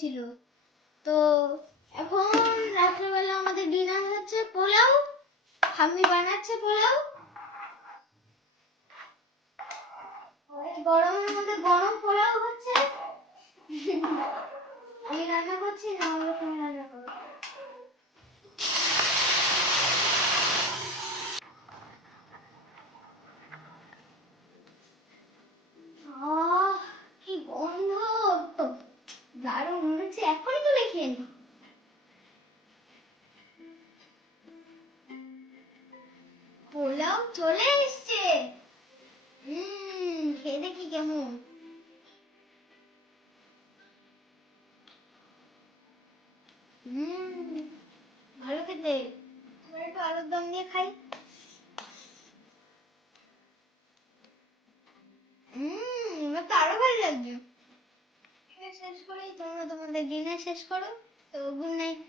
করছিল। তো এখন রাত্রেবেলা আমাদের ডিনার হচ্ছে পোলাও। আমি বানাচ্ছে পোলাও। গরমের মধ্যে গরম পোলাও হচ্ছে। আমি রান্না করছি না, আমরা তুমি রান্না করো। কি গন্ধ, দারুণ হচ্ছে। এখনই তো খেয়ে নি। পোলাও চলে এসছে। খেয়ে দেখি কেমন। ভালো খেতে। এবার একটু আলুর দম দিয়ে খাই। এবার তো আরো ভালো লাগবে। শেষ করেই তোমরা তোমাদের ডিনার শেষ করো। তো গুড নাইট।